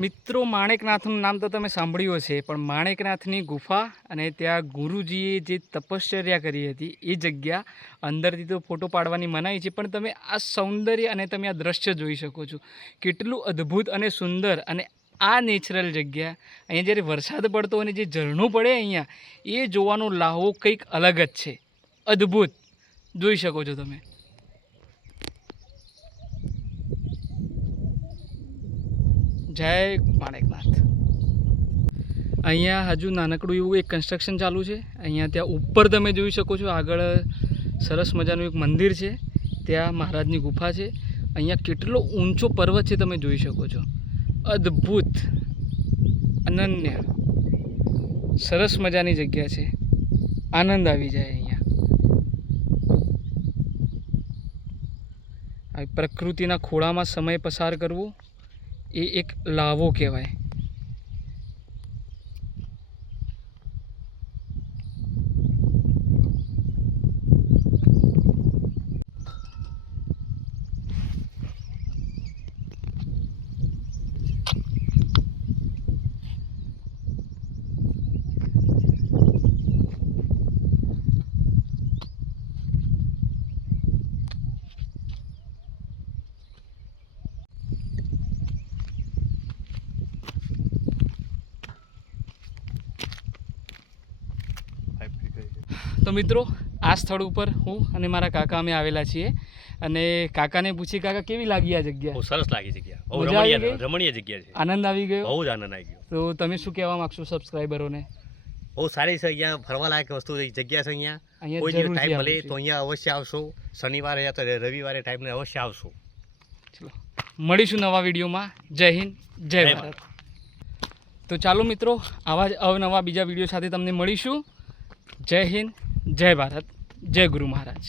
મિત્રો, માણેકનાથનું નામ તો તમે સાંભળ્યું હશે, પણ માણેકનાથની ગુફા અને ત્યાં ગુરુજીએ જે તપશ્ચર્યા કરી હતી એ જગ્યા અંદરથી તો ફોટો પાડવાની મનાઈ છે, પણ તમે આ સૌંદર્ય અને તમે આ દ્રશ્ય જોઈ શકો છો. કેટલું અદ્ભુત અને સુંદર. અને આ નેચરલ જગ્યા અહીંયા જ્યારે વરસાદ પડતો અને જે ઝરણું પડે અહીંયા, એ જોવાનો લાહવો કંઈક અલગ જ છે. અદ્ભુત જોઈ શકો છો તમે. જય માણેકનાથ. અહીંયા હજુ નાનકડું એવું એક કન્સ્ટ્રક્શન ચાલુ છે. અહીંયા ત્યાં ઉપર તમે જોઈ શકો છો, આગળ સરસ મજાનું એક મંદિર છે, ત્યાં મહારાજની ગુફા છે. અહીંયા કેટલો ઊંચો પર્વત છે તમે જોઈ શકો છો. અદ્ભુત, અનન્ય, સરસ મજાની જગ્યા છે. આનંદ આવી જાય અહીંયા. પ્રકૃતિના ખોળામાં સમય પસાર કરવો એ એક લાવો કહેવાય. તો મિત્રો, આ સ્થળ ઉપર હું અને મારા કાકા અમે આવેલા છીએ, અને કાકાને પૂછી, કાકા કેવી લાગી આ જગ્યા? બહુ સરસ લાગી જગ્યા, બહુ મજા આવી ગઈ? રમણીય જગ્યા છે. આનંદ આવી ગયો? બહુ જ આનંદ આવી ગયો. તો તમે શું કહેવા માંગશો સબસ્ક્રાઈબરોને? બહુ સારી છે, અહીંયા ફરવા લાયક વસ્તુ જગ્યા છે. અહીંયા કોઈ દિવસ ટાઈમ મળે તો અહીંયા અવશ્ય આવશો. શનિવારે યા તો રવિવારે ટાઈમને અવશ્ય આવશો. ચલો, મળીશું નવા વિડીયોમાં. જય હિન્દ, જય ભારત. તો ચાલો મિત્રો, આવા જ અવનવા બીજા વિડીયો સાથે તમને મળીશું. જય હિન્દ, જય ભારત, જય ગુરુ મહારાજ.